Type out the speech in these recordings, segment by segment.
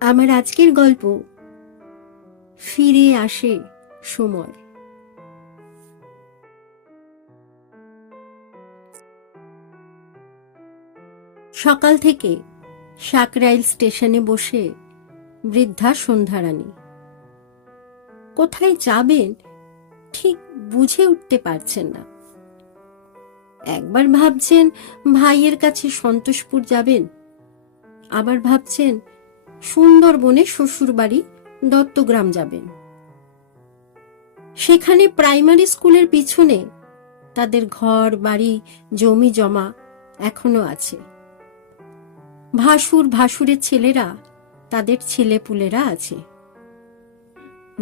আমার আজকের গল্প। ফিরে আসে সময়। সকাল থেকে সাকরাইল স্টেশনে বসে বৃদ্ধা সন্ধ্যারানী। কোথায় যাবেন ঠিক বুঝে উঠতে পারছেন না। একবার ভাবছেন ভাইয়ের কাছে সন্তোষপুর যাবেন, আবার ভাবছেন সুন্দরবনে শ্বশুর বাড়ি দত্তগ্রাম যাবেন সেখানে প্রাইমারি স্কুলের পিছনে তাদের ঘর, বাড়ি, জমি জমা এখনও আছে। ভাসুর ভাসুরের ছেলেরা, তাদের ছেলেপুলেরা আছে।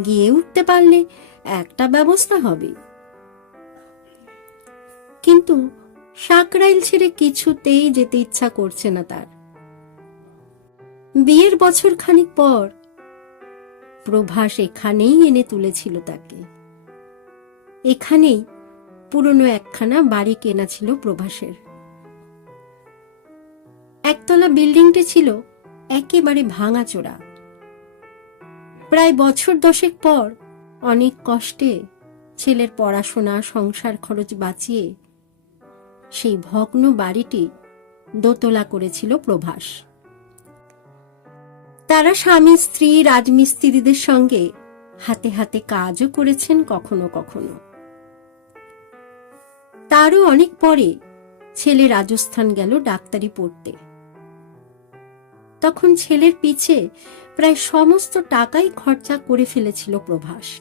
গিয়ে উঠতে পারলে একটা ব্যবস্থা হবে। কিন্তু সাকরাইল ছেড়ে কিছুতেই যেতে ইচ্ছা করছে না তার। বিয়ের বছর খানিক পর। প্রভাস এখানেই এনে তুলেছিল তাকে। এখানেই পুরনো একখানা বাড়ি কেনা ছিল প্রভাসের। একতলা বিল্ডিংটি ছিল একেবারে ভাঙাচোরা। প্রায় বছর দশেক পর অনেক কষ্টে ছেলের পড়াশোনা, সংসার খরচ বাঁচিয়ে সেই ভগ্ন বাড়িটি দোতলা করেছিল প্রভাস। তারা স্বামী, স্ত্রী, রাজমিস্ত্রিদের সঙ্গে হাতে হাতে কাজও করেছেন কখনো কখনো। তারও অনেক পরে ছেলে রাজস্থান গেল ডাক্তারি পড়তে। তখন ছেলের পিছে প্রায় সমস্ত টাকাই খরচা করে ফেলেছিল প্রভাস।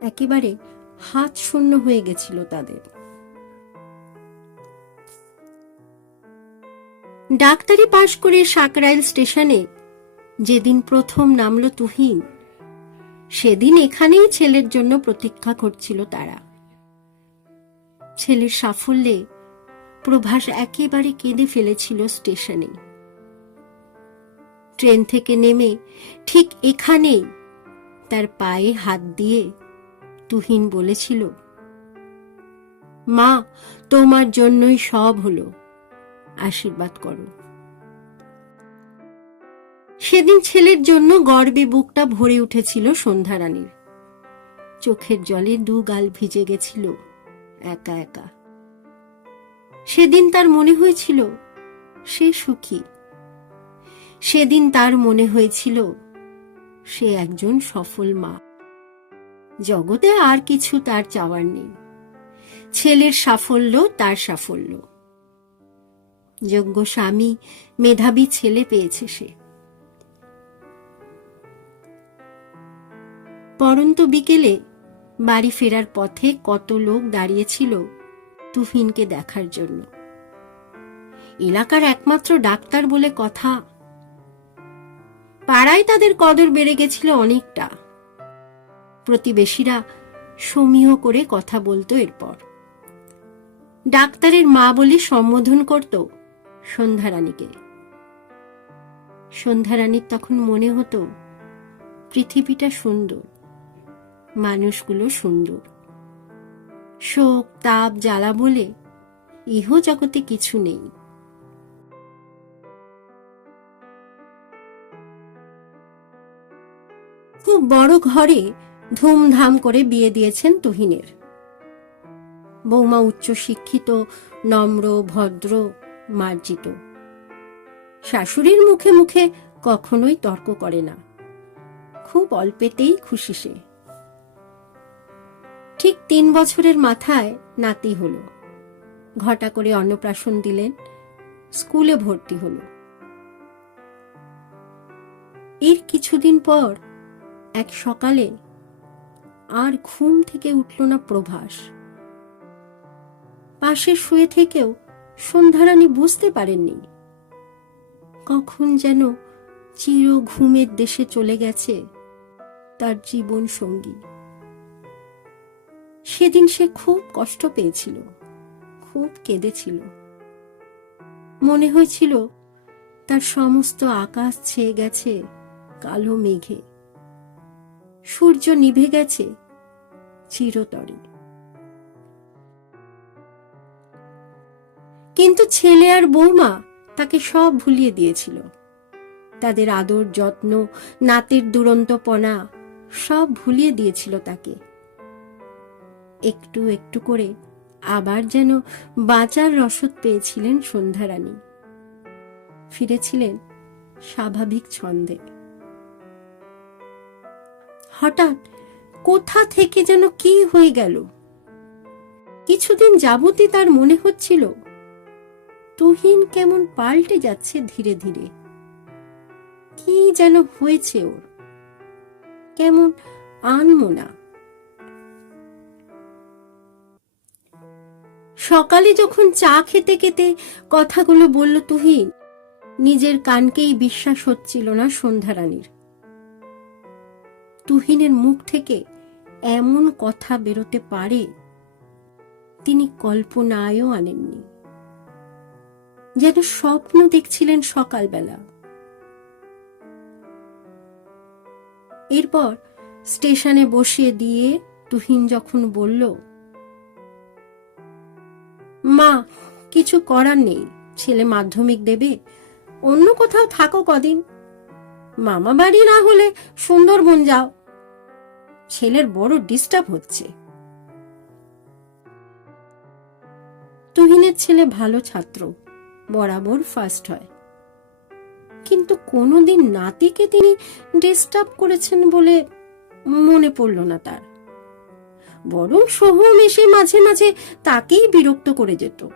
একেবারে হাত শূন্য হয়ে গেছিল তাদের। ডাক্তারি পাশ করে সাকরাইল স্টেশনে যেদিন প্রথম নামলো তুহিন, সেদিন এখানেই ছেলের জন্য প্রতীক্ষা করছিল তারা। ছেলের সাফল্যে প্রভাস একেবারে কেঁদে ফেলেছিল স্টেশনে। ট্রেন থেকে নেমে ঠিক এখানেই তার পায়ে হাত দিয়ে তুহিন বলেছিল, মা, তোমার জন্যই সব হলো। আশীর্বাদ করো। সেদিন ছেলের জন্য গর্বে বুকটা ভরে উঠেছিল সন্ধ্যারানীর চোখের জলে দু গাল ভিজে গেছিল একা একা। সেদিন তার মনে হয়েছিল সে সুখী। সেদিন তার মনে হয়েছিল সে একজন সফল মা। জগতে আর কিছু তার চাওয়ার নেই। ছেলের সাফল্য তার সাফল্য। যোগ্য স্বামী, মেধাবী ছেলে পেয়েছে সে। পরন্ত বিকেলে বাড়ি ফেরার পথে কত লোক দাঁড়িয়েছিল তুহিনকে দেখার জন্য। এলাকার একমাত্র ডাক্তার বলে কথা, পাড়ায় তাদের কদর বেড়ে গেছিল অনেকটা। প্রতিবেশীরা সমীহ করে কথা বলতো এরপর। ডাক্তারের মা বলে সম্বোধন করত সন্ধ্যারানীকে। সন্ধ্যারানীর তখন মনে হতো পৃথিবীটা সুন্দর। মানুষগুলো সুন্দর। শোক, তাপ, জ্বালা বলে ইহ জগতে কিছু নেই। খুব বড় ঘরে ধুমধাম করে বিয়ে দিয়েছেন তুহিনের। বৌমা উচ্চ শিক্ষিত, নম্র, ভদ্র, মার্জিত। শাশুড়ির মুখে মুখে কখনোই তর্ক করে না। খুব অল্পেতেই খুশি সে। ঠিক তিন বছরের মাথায় নাতি হলো। ঘটা করে অন্নপ্রাশন দিলেন, স্কুলে ভর্তি হলো। এর কিছুদিন পর এক সকালে আর ঘুম থেকে উঠল না প্রভাস। পাশে শুয়ে থেকেও সন্ধ্যারানী বুঝতে পারেননি কখন যেন চির ঘুমের দেশে চলে গেছে তার জীবন সঙ্গী সেদিন সে খুব কষ্ট পেয়েছিল, খুব কেঁদেছিল। মনে হয়েছিল তার সমস্ত আকাশ ছেয়ে গেছে কালো মেঘে। সূর্য নিভে গেছে চিরতরে। কিন্তু ছেলে আর বৌমা তাকে সব ভুলিয়ে দিয়েছিল। তাদের আদর, যত্ন, নাতির দুরন্তপনা সব ভুলিয়ে দিয়েছিল তাকে। একটু একটু করে আবার যেন বাঁচার রসদ পেয়েছিলেন সন্ধ্যারানী। ফিরেছিলেন স্বাভাবিক ছন্দে। হঠাৎ কোথা থেকে যেন কি হয়ে গেল? কিছুদিন যাবতই তার মনে হচ্ছিল, তুহিন কেমন পাল্টে যাচ্ছে ধীরে ধীরে। কি যেন হয়েছে ওর? কেমন আনমোনা। সকালে যখন চা খেতে খেতে কথাগুলো বলল তুহিন নিজের কানকেই বিশ্বাস হচ্ছিল না সন্ধ্যারানীর। তুহিনের মুখ থেকে এমন কথা বেরোতে পারে, তিনি কল্পনায়ও আনেননি। যেন স্বপ্ন দেখছিলেন সকালবেলা। এরপর স্টেশনে বসিয়ে দিয়ে তুহিন যখন বলল মা, কিছু করার নেই। ছেলে মাধ্যমিক দেবে। অন্য কোথাও থাকো কদিন। মামা বাড়ি না হলে সুন্দরবন যাও। ছেলের বড় ডিস্টার্ব হচ্ছে। তুহিনের ছেলে ভালো ছাত্র। বরাবর ফার্স্ট হয়। কিন্তু কোনোদিন নাতিকে তিনি ডিস্টার্ব করেছেন বলে মনে পড়ল না তার। বরং সোহম এসে মাঝে মাঝে তাকেই বিরক্ত করে যেত।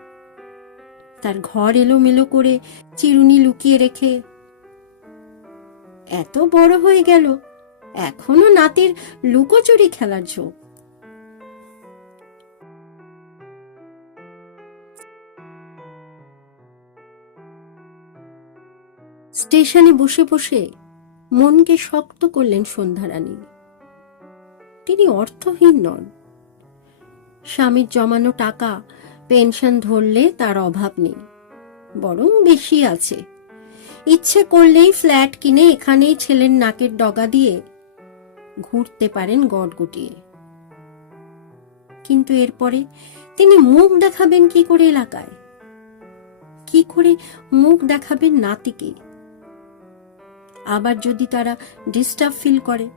তার ঘর এলোমেলো করে চিরুনি লুকিয়ে রেখে, এত বড় হয়ে গেল, এখনও নাতির লুকোচুরি খেলার ঝোঁক। স্টেশনে বসে বসে মনকে শক্ত করলেন সন্ধ্যারানী। তিনি অর্থহীন নন। স্বামীর জমানো টাকা, পেনশন ধরলে তার অভাব নেই, বরং বেশি আছে। ইচ্ছে করলেই ফ্ল্যাট কিনে এখানেই ছেলের নাকের ডগা দিয়ে ঘুরতে পারেন গড় গুটিয়ে কিন্তু এরপরে তিনি মুখ দেখাবেন কি করে এলাকায়? কি করে মুখ দেখাবেন নাতিকে? আবার যদি তারা ডিস্টার্ব ফিল করে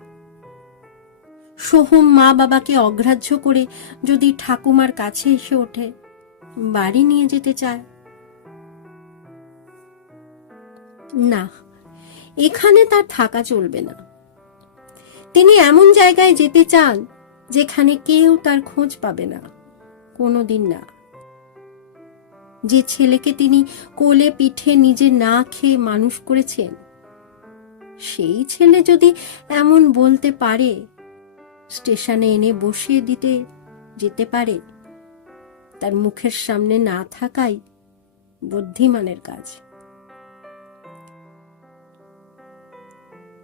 সোহম মা বাবাকে অগ্রাহ্য করে যদি ঠাকুমার কাছে এসে ওঠে, বাড়ি নিয়ে যেতে চায়। না, এখানে তার থাকা চলবে না। তিনি এমন জায়গায় যেতে চান যেখানে কেউ তার খোঁজ পাবে না। কোনোদিন না। যে ছেলেকে তিনি কোলে পিঠে নিজে না খেয়ে মানুষ করেছেন, সেই ছেলে যদি এমন বলতে পারে স্টেশনে এনে বসিয়ে দিতে যেতে পারে। তার মুখের সামনে না থাকাই বুদ্ধিমানের কাজ।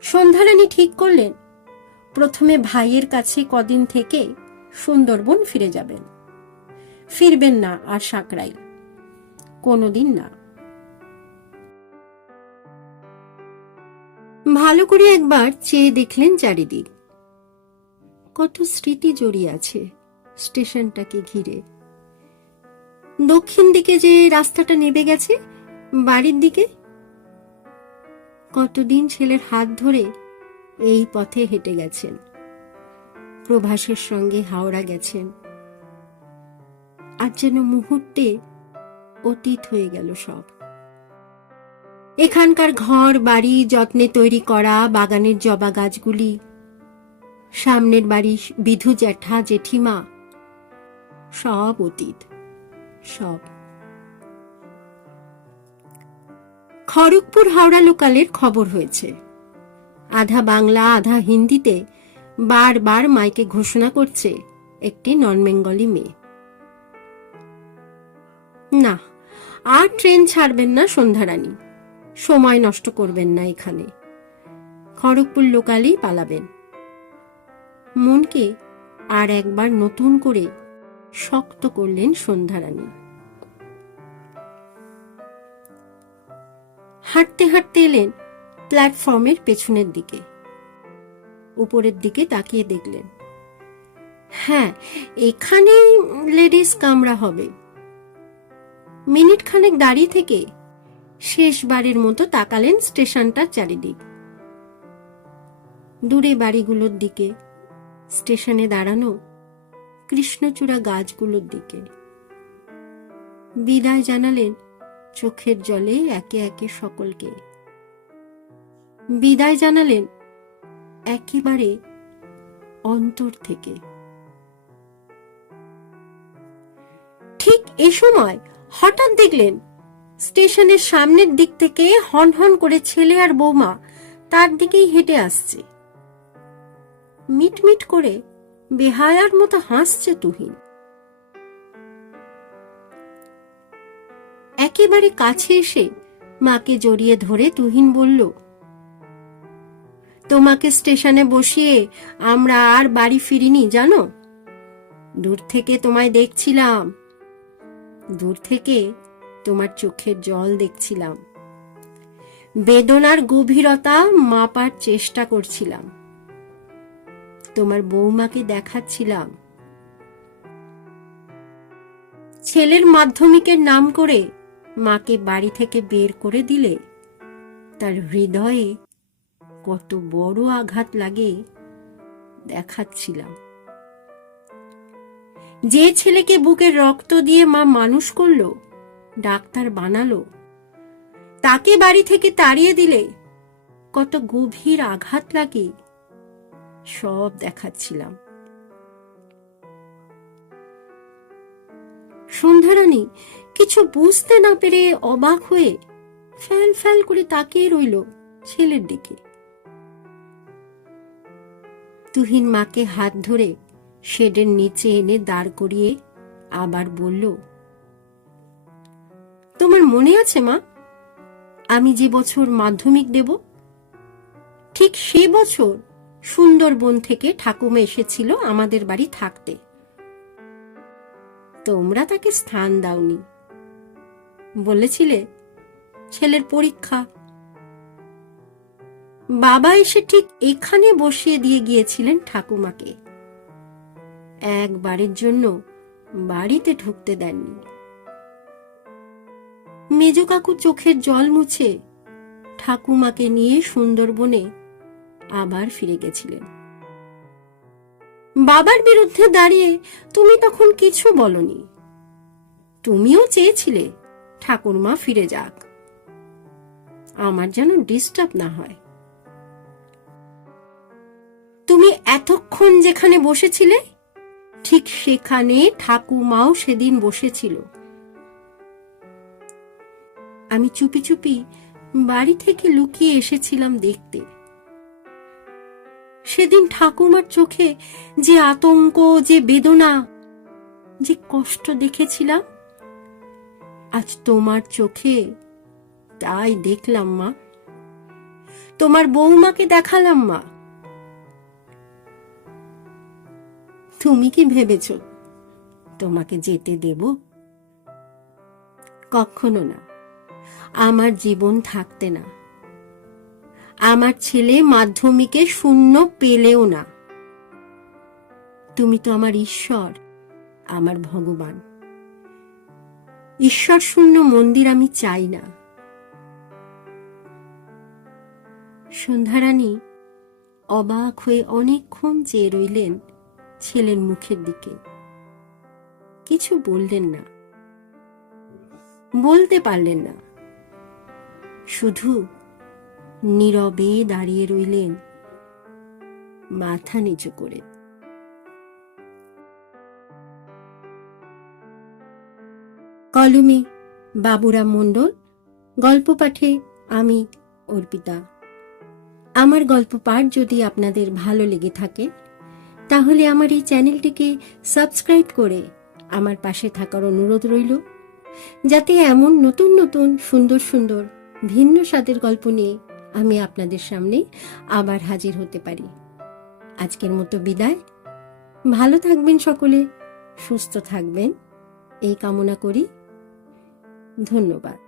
সন্ধ্যারানী ঠিক করলেন, প্রথমে ভাইয়ের কাছে কদিন থেকে সুন্দরবন ফিরে যাবেন। ফিরবেন না আর সাকরাইল কোনোদিন না। ভালো করে একবার চেয়ে দেখলেন চারিদিক। কত স্মৃতি জড়িয়ে আছে স্টেশনটাকে ঘিরে। দক্ষিণ দিকে যে রাস্তাটা নেবে গেছে, বাড়ির দিকে? কতদিন ছেলের হাত ধরে এই পথে হেঁটে গেছেন? প্রভাসের সঙ্গে হাওড়া গেছেন। আর যেন মুহূর্তে অতীত হয়ে গেল সব। এখানকার ঘর, বাড়ি, যত্নে তৈরি করা, বাগানের জবা গাছগুলি সামনের বাড়ি বিধু জ্যাঠা জেঠিমা। সব অতীত, সব। খড়গপুর হাওড়া লোকালের খবর হয়েছে। আধা বাংলা, আধা হিন্দিতে বারবার মাইকে ঘোষণা করছে একটি নন বেঙ্গলি মেয়ে। না, আর ট্রেন ছাড়বেন না সন্ধ্যারানী। সময় নষ্ট করবেন না এখানে। খড়গপুর লোকালেই পালাবেন। মনকে আর একবার নতুন করে শক্ত করলেন সন্ধ্যারানী। হাঁটতে হাঁটতে এলেন প্ল্যাটফর্মের পেছনের দিকে। উপরের দিকে তাকিয়ে দেখলেন। হ্যাঁ এখানেই লেডিস কামরা হবে। মিনিট খানেক দাঁড়িয়ে থেকে শেষবারের মতো তাকালেন স্টেশনটার চারিদিক। দূরে বাড়িগুলোর দিকে স্টেশনে দাঁড়ানো কৃষ্ণচূড়া গাছগুলোর দিকে। বিদায় জানালেন চোখের জলে একে একে সকলকে। বিদায় জানালেন একেবারে অন্তর থেকে। ঠিক এ সময় হঠাৎ দেখলেন স্টেশনের সামনের দিক থেকে হন হন করে ছেলে আর বৌমা তার দিকেই হেঁটে আসছে। মিটমিট করে বেহায়ার মতো হাসছে তুহিন। একেবারে কাছে এসে মাকে জড়িয়ে ধরে তুহিন বলল, তোমাকে স্টেশনে বসিয়ে আমরা আর বাড়ি ফিরিনি, জানো? দূর থেকে তোমায় দেখছিলাম। দূর থেকে তোমার চোখের জল দেখছিলাম। বেদনার গভীরতা মাপার চেষ্টা করছিলাম। তোমার বৌমাকে দেখাচ্ছিলাম। ছেলের মাধ্যমিকের নাম করে মাকে বাড়ি থেকে বের করে দিলে, তার হৃদয়ে কত বড় আঘাত লাগে দেখাচ্ছিলাম। যে ছেলেকে বুকে রক্ত দিয়ে মা মানুষ করল, ডাক্তার বানালো, তাকে বাড়ি থেকে তাড়িয়ে দিলে কত গভীর আঘাত লাগে সব দেখাচ্ছিলাম। সন্ধ্যারানী কিছু বুঝতে না পেরে অবাক হয়ে ফ্যাল ফ্যাল করে তাকিয়ে রইল ছেলের দিকে। তুহিন মাকে হাত ধরে শেডের নিচে এনে দাঁড় করিয়ে আবার বলল, তোমার মনে আছে মা? আমি যে বছর মাধ্যমিক দেব, ঠিক সে বছর সুন্দরবন থেকে ঠাকুমা এসেছিল আমাদের বাড়ি থাকতে। তোমরা তাকে স্থান দাওনি। বলেছিলে, ছেলের পরীক্ষা। বাবা এসে ঠিক এখানে বসিয়ে দিয়ে গিয়েছিলেন ঠাকুমাকে। একবারের জন্য বাড়িতে ঢুকতে দেননি। মেজ কাকু চোখের জল মুছে ঠাকুমাকে নিয়ে সুন্দরবনে আবার ফিরে গেছিলেন। বাবার বিরুদ্ধে দাঁড়িয়ে তুমি তখন কিছু বলনি। তুমিও চেয়েছিলে, ঠাকুরমা ফিরে যাক। আমার যেন ডিস্টার্ব না হয়। তুমি এতক্ষণ যেখানে বসেছিলে, ঠিক সেখানে ঠাকুমাও সেদিন বসেছিল। আমি চুপি চুপি বাড়ি থেকে লুকিয়ে এসেছিলাম দেখতে। সেদিন ঠাকুমার চোখে যে আতঙ্ক, যে বেদনা, যে কষ্ট দেখেছিলাম, আজ তোমার চোখে তাই দেখলাম মা। তোমার বৌমাকে দেখালাম মা। তুমি কি ভেবেছ, তোমাকে যেতে দেব? কখনো না। আমার জীবন থাকতে না। আমার ছেলে মাধ্যমিকে শূন্য পেলেও না। তুমি তো আমার ঈশ্বর, আমার ভগবান। ঈশ্বর শূন্য মন্দির আমি চাই না। সন্ধ্যারানী অবাক হয়ে অনেকক্ষণ চেয়ে রইলেন ছেলের মুখের দিকে। কিছু বললেন না। বলতে পারলেন না। শুধু নীরবে দাঁড়িয়ে রইলেন। মাথা নিচু করে। কলমে বাবুরাম মণ্ডল, গল্প পাঠে আমি, অর্পিতা। আমার গল্প পাঠ যদি আপনাদের ভালো লেগে থাকে, তাহলে আমার এই চ্যানেলটিকে সাবস্ক্রাইব করে আমার পাশে থাকার অনুরোধ রইল, যাতে এমন নতুন নতুন সুন্দর সুন্দর ভিন্ন স্বাদের গল্প নিয়ে আমি আপনাদের সামনে আবার হাজির হতে পারি। আজকের মতো বিদায়। ভালো থাকবেন সকলে, সুস্থ থাকবেন। এই কামনা করি। ধন্যবাদ।